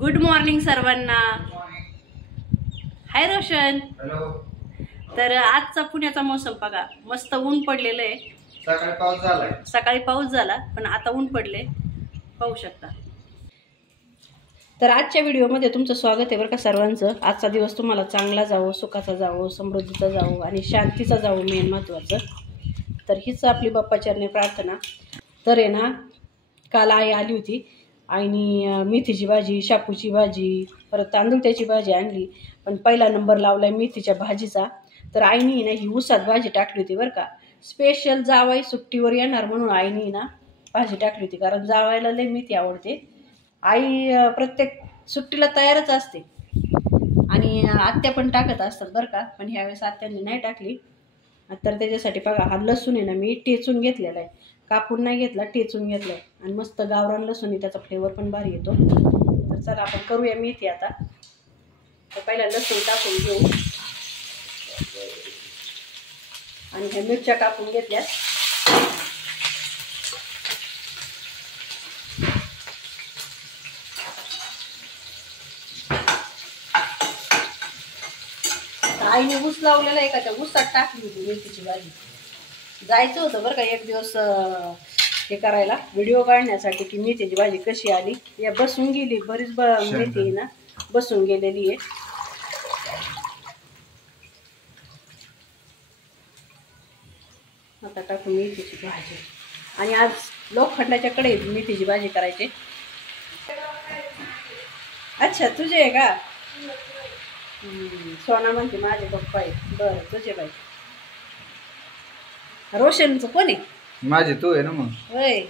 Good morning सर्वांना. हाय Roshan. Hello. तर आजचा पुण्याचा मौसम बघा, मस्त ऊन पडलेलं आहे. सकाळी पाऊस झालाय. सकाळी पाऊस झाला पण आता ऊन पडले, पाहू शकता. तर आजच्या व्हिडिओमध्ये तुमचं स्वागत आहे बरं का सर्वांचं. आजचा दिवस तुम्हाला चांगला जावो, सुखाचा जावो, समृद्धीचा जावो आणि शांतीचा जावो, मेन महत्त्वाचं. तर हीच आपली बाप्पाचरणी प्रार्थना. तर आहे ना, काल आई आली होती. आईनी मेथीची भाजी, शापूची भाजी, परत तांदूळत्याची भाजी आणली. पण पहिला नंबर लावलाय मेथीच्या भाजीचा. तर आईनी ना ही उसात भाजी टाकली होती बरं का. स्पेशल जावाई सुट्टीवर येणार म्हणून आईनी ना भाजी टाकली होती, कारण जावायला लय मेथी आवडते. आई प्रत्येक सुट्टीला तयारच असते आणि आत्या पण टाकत असतात बरं का. पण ह्यावेळेस आत्यांनी नाही टाकली. तर त्याच्यासाठी बघा, हा लसूण आहे ना मी टेचून घेतलेला आहे. कापून नाही घेतला, टेचून घेतलाय. आणि मस्त गावरान लसूण आहे, त्याचा फ्लेवर पण भारी येतो. तर चला आपण करूया मेथी आता. तर पहिला लसूण टाकून घेऊ आणि ह्या मिरच्या कापून घेतल्या. आईने ऊस लावलेला आहे का, त्या ऊसात टाकली होती मेथीची भाजी. जायचं होतं बरं का एक दिवस हे करायला, व्हिडिओ काढण्यासाठी की मेथीची भाजी कशी आली. या बसून गेली बरीच मेथी ना बसून गेलेली आहे. आता टाकू मेथीची भाजी. आणि आज लोखंडाच्या कढईत मेथीची भाजी करायची. अच्छा तुझे आहे का? सोना म्हणते माझे पप्पा आहे. बरं तुझे बाई. रोशनचं कोण आहे? माझे तू आहे ना मग. होय.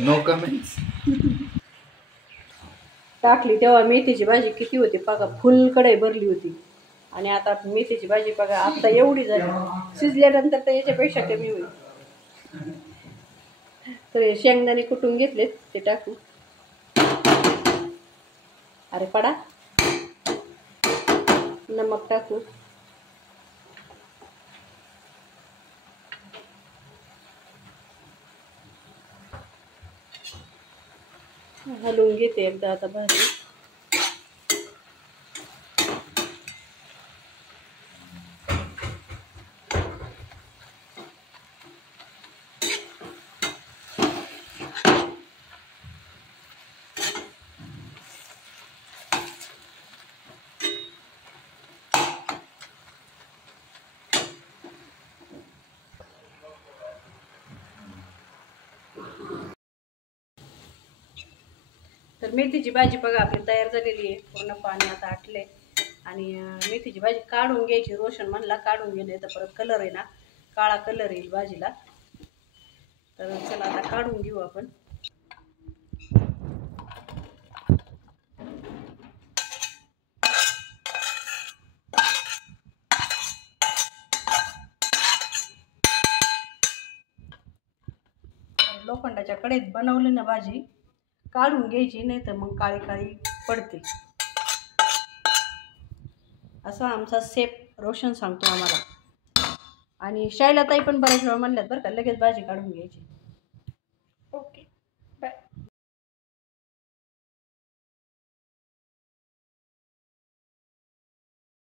No comments. टाकली तेव्हा मेथीची भाजी किती होती बघा, फुल कढई भरली होती. आणि आता मेथीची भाजी बघा आता एवढी झाली. शिजल्यानंतर तर याच्यापेक्षा कमी होईल. तर शेंगदाणे कुटून घेतलेत ते टाकू. अरे पडा. नमक टाकू. हलवून घेते एकदा आता भाजी. तर मेथीची भाजी बघा आपली तयार झालेली आहे. पूर्ण पाणी आता आटले. आणि मेथीची भाजी काढून घ्यायची. रोशन म्हणला काढून गेले तर परत कलर आहे ना, काळा कलर येईल भाजीला. तर चला आता काढून घेऊ आपण. लोखंडाच्या कढईत बनवली ना भाजी, काढून घ्यायची, नाही तर मग काळी काळी पडते. असा आमचा सेफ रोशन सांगतो आम्हाला. आणि शायलाताई पण बऱ्याच वेळा म्हणल्यात बरं का, लगेच भाजी काढून घ्यायची.